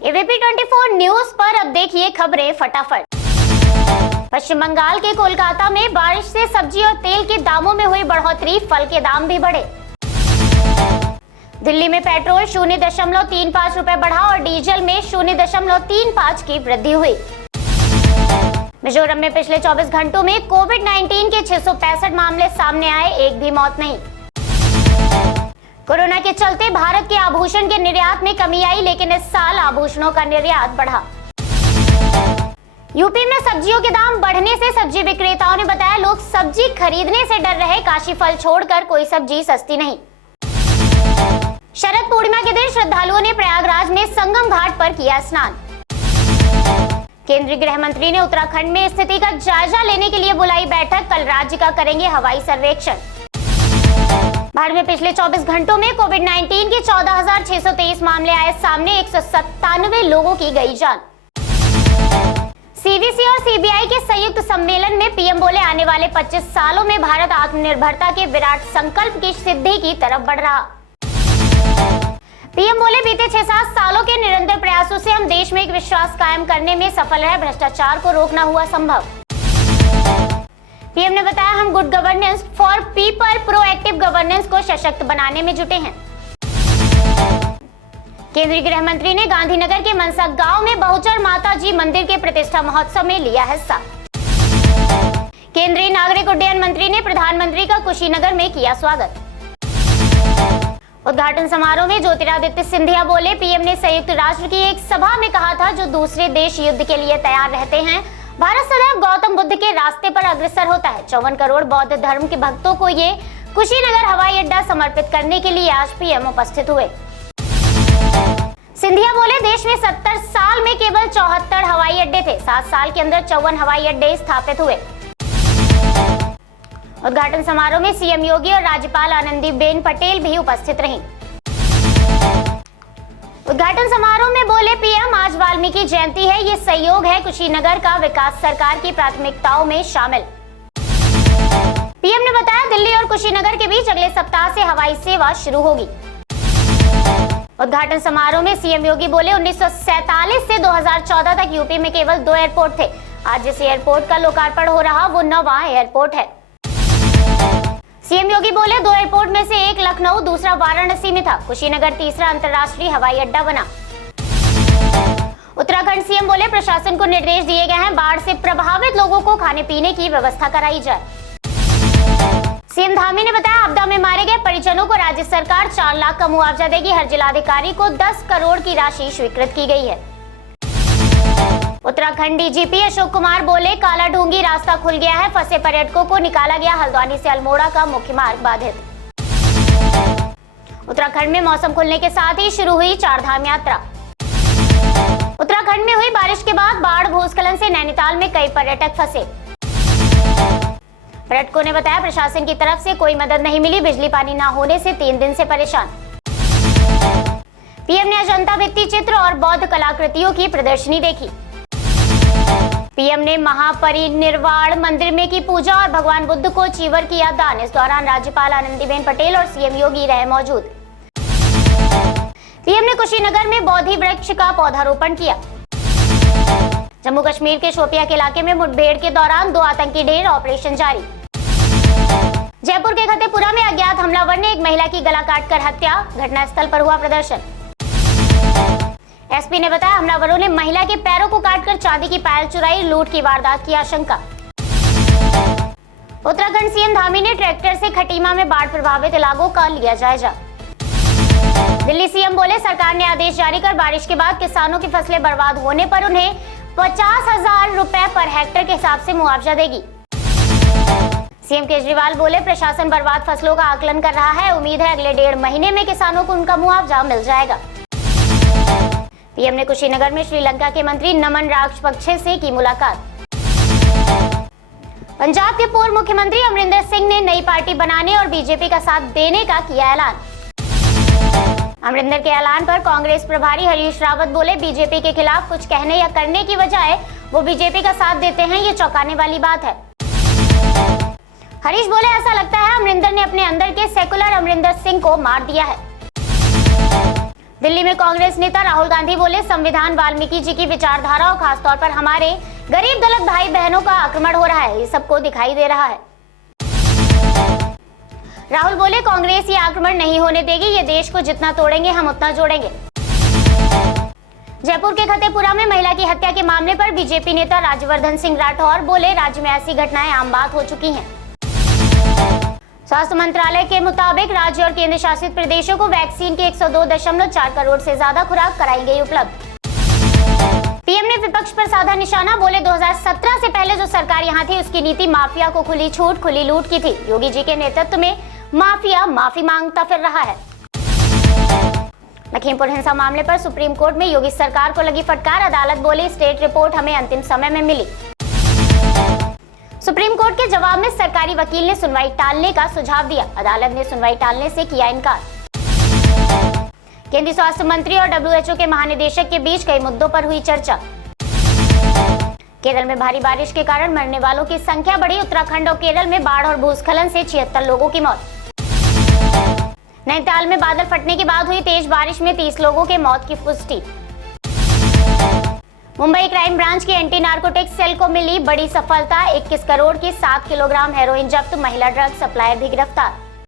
ABP 24 news पर अब देखिए खबरें फटाफट। पश्चिम बंगाल के कोलकाता में बारिश से सब्जी और तेल के दामों में हुई बढ़ोतरी, फल के दाम भी बढ़े। दिल्ली में पेट्रोल 0.35 रुपए बढ़ा और डीजल में 0.35 की वृद्धि हुई। मिजोरम में पिछले 24 घंटों में कोविड-19 के 665 मामले सामने आए, एक भी मौत नहीं। कोरोना के चलते भारत के आभूषण के निर्यात में कमी आई, लेकिन इस साल आभूषणों का निर्यात बढ़ा। यूपी में सब्जियों के दाम बढ़ने से सब्जी विक्रेताओं ने बताया, लोग सब्जी खरीदने से डर रहे, काशी फल छोड़कर कोई सब्जी सस्ती नहीं। शरद पूर्णिमा के दिन श्रद्धालुओं ने प्रयागराज में संगम घाट पर किया स्नान। केंद्रीय गृह मंत्री ने उत्तराखंड में स्थिति का जायजा लेने के लिए बुलाई बैठक, कल राज्य का करेंगे हवाई सर्वेक्षण। भारत में पिछले 24 घंटों में कोविड-19 के 14,623 मामले आए सामने, 197 लोगों की गई जान। सीवीसी और सीबीआई के संयुक्त सम्मेलन में पीएम बोले, आने वाले 25 सालों में भारत आत्मनिर्भरता के विराट संकल्प की सिद्धि की तरफ बढ़ रहा। पीएम बोले, बीते 6-7 सालों के निरंतर प्रयासों से हम देश में एक विश्वास कायम करने में सफल रहे, भ्रष्टाचार को रोकना हुआ संभव। पीएम ने बताया, हम good governance for people, proactive governance को सशक्त बनाने में जुटे हैं। केंद्रीय गृह मंत्री ने गांधीनगर के मनसा गांव में बहुचर माता जी मंदिर के प्रतिष्ठा महोत्सव में लिया हिस्सा। केंद्रीय नागरिक उड्डयन मंत्री ने प्रधानमंत्री का कुशीनगर में किया स्वागत। उद्घाटन समारोह में ज्योतिरादित्य सिंधिया बोले, पीएम ने संयुक्त राष्ट्र की एक सभा में कहा था, जो दूसरे देश युद्ध के लिए तैयार रहते हैं, भारत सदैव गौतम बुद्ध के रास्ते पर अग्रसर होता है। 54 करोड़ बौद्ध धर्म के भक्तों को ये कुशीनगर हवाई अड्डा समर्पित करने के लिए आज पीएम उपस्थित हुए। सिंधिया बोले, देश में 70 साल में केवल 74 हवाई अड्डे थे, 7 साल के अंदर 54 हवाई अड्डे स्थापित हुए। उद्घाटन समारोह में सीएम योगी और राज्यपाल आनंदीबेन पटेल भी उपस्थित रहीं। उद्घाटन समारोह में बोले पीएम, आज वाल्मीकि जयंती है, ये सहयोग है, कुशीनगर का विकास सरकार की प्राथमिकताओं में शामिल। पीएम ने बताया, दिल्ली और कुशीनगर के बीच अगले सप्ताह से हवाई सेवा शुरू होगी। उद्घाटन समारोह में सीएम योगी बोले, 1947 से 2014 तक यूपी में केवल 2 एयरपोर्ट थे, आज जिस एयरपोर्ट का लोकार्पण हो रहा वो 9वां एयरपोर्ट है। सीएम योगी बोले, 2 एयरपोर्ट में से एक लखनऊ, दूसरा वाराणसी में था, कुशीनगर तीसरा अंतर्राष्ट्रीय हवाई अड्डा बना। उत्तराखंड सीएम बोले, प्रशासन को निर्देश दिए गए हैं, बाढ़ से प्रभावित लोगों को खाने पीने की व्यवस्था कराई जाए। सीएम धामी ने बताया, आपदा में मारे गए परिजनों को राज्य सरकार 4 लाख का मुआवजा देगी, हर जिलाधिकारी को 10 करोड़ की राशि स्वीकृत की गई है। उत्तराखंड डीजीपी अशोक कुमार बोले, काला ढूंगी रास्ता खुल गया है, फंसे पर्यटकों को निकाला गया, हल्द्वानी से अल्मोड़ा का मुख्य मार्ग बाधित। उत्तराखंड में मौसम खुलने के साथ ही शुरू हुई 4 धाम यात्रा। उत्तराखंड में हुई बारिश के बाद बाढ़ भूस्खलन से नैनीताल में कई पर्यटक फंसे। पर्यटकों ने बताया, प्रशासन की तरफ से कोई मदद नहीं मिली, बिजली पानी न होने से 3 दिन से परेशान। पीएम ने अजंता भित्ति चित्र और बौद्ध कलाकृतियों की प्रदर्शनी देखी। पीएम ने महापरिनिर्वाण मंदिर में की पूजा और भगवान बुद्ध को चीवर किया दान। इस दौरान राज्यपाल आनंदीबेन पटेल और सीएम योगी रहे मौजूद। पीएम ने कुशीनगर में बोधि वृक्ष का पौधारोपण किया। जम्मू कश्मीर के शोपिया के इलाके में मुठभेड़ के दौरान 2 आतंकी ढेर, ऑपरेशन जारी। जयपुर के खतेपुरा में अज्ञात हमलावर ने एक महिला की गला काटकर हत्या, घटनास्थल पर हुआ प्रदर्शन। एसपी ने बताया, हमलावरों ने महिला के पैरों को काटकर चांदी की पायल चुराई, लूट की वारदात की आशंका। उत्तराखंड सीएम धामी ने ट्रैक्टर से खटीमा में बाढ़ प्रभावित इलाकों का लिया जायजा। दिल्ली सीएम बोले, सरकार ने आदेश जारी कर बारिश के बाद किसानों की फसलें बर्बाद होने पर उन्हें 50,000 रुपए पर हेक्टेयर के हिसाब से मुआवजा देगी। सीएम केजरीवाल बोले, प्रशासन बर्बाद फसलों का आकलन कर रहा है, उम्मीद है अगले 1.5 महीने में किसानों को उनका मुआवजा मिल जाएगा। पीएम ने कुशीनगर में श्रीलंका के मंत्री नमन राजपक्षे से की मुलाकात। पंजाब के पूर्व मुख्यमंत्री अमरिंदर सिंह ने नई पार्टी बनाने और बीजेपी का साथ देने का किया ऐलान। अमरिंदर के ऐलान पर कांग्रेस प्रभारी हरीश रावत बोले, बीजेपी के खिलाफ कुछ कहने या करने की बजाय वो बीजेपी का साथ देते हैं, ये चौंकाने वाली बात है। हरीश बोले, ऐसा लगता है अमरिंदर ने अपने अंदर के सेकुलर अमरिंदर सिंह को मार दिया है। दिल्ली में कांग्रेस नेता राहुल गांधी बोले, संविधान वाल्मीकि जी की विचारधारा और खासतौर पर हमारे गरीब दलित भाई बहनों का आक्रमण हो रहा है, ये सबको दिखाई दे रहा है। राहुल बोले, कांग्रेस ये आक्रमण नहीं होने देगी, ये देश को जितना तोड़ेंगे हम उतना जोड़ेंगे। जयपुर के खतेपुरा में महिला की हत्या के मामले पर बीजेपी नेता राज्यवर्धन सिंह राठौर बोले, राज्य में ऐसी घटनाएं आम बात हो चुकी हैं। स्वास्थ्य मंत्रालय के मुताबिक राज्य और केंद्र शासित प्रदेशों को वैक्सीन की 102.4 करोड़ से ज्यादा खुराक कराई गई उपलब्ध। पीएम ने विपक्ष पर साधा निशाना, बोले 2017 से पहले जो सरकार यहाँ थी उसकी नीति माफिया को खुली छूट खुली लूट की थी। योगी जी के नेतृत्व में माफिया माफी मांगता फिर रहा है। लखीमपुर हिंसा मामले पर सुप्रीम कोर्ट में योगी सरकार को लगी फटकार, अदालत बोली, स्टेट रिपोर्ट हमें अंतिम समय में मिली। सुप्रीम कोर्ट के जवाब में सरकारी वकील ने सुनवाई टालने का सुझाव दिया, अदालत ने सुनवाई टालने से किया इनकार। केंद्रीय स्वास्थ्य मंत्री और WHO के महानिदेशक के बीच कई मुद्दों पर हुई चर्चा। केरल में भारी बारिश के कारण मरने वालों की संख्या बढ़ी, उत्तराखंड और केरल में बाढ़ और भूस्खलन से 76 लोगों की मौत। नैनीताल में बादल फटने के बाद हुई तेज बारिश में 30 लोगों के मौत की पुष्टि। मुंबई क्राइम ब्रांच की एंटी नार्कोटिक्स सेल को मिली बड़ी सफलता, 21 करोड़ की 7 किलोग्राम हेरोइन जब्त, महिला ड्रग सप्लायर भी गिरफ्तार।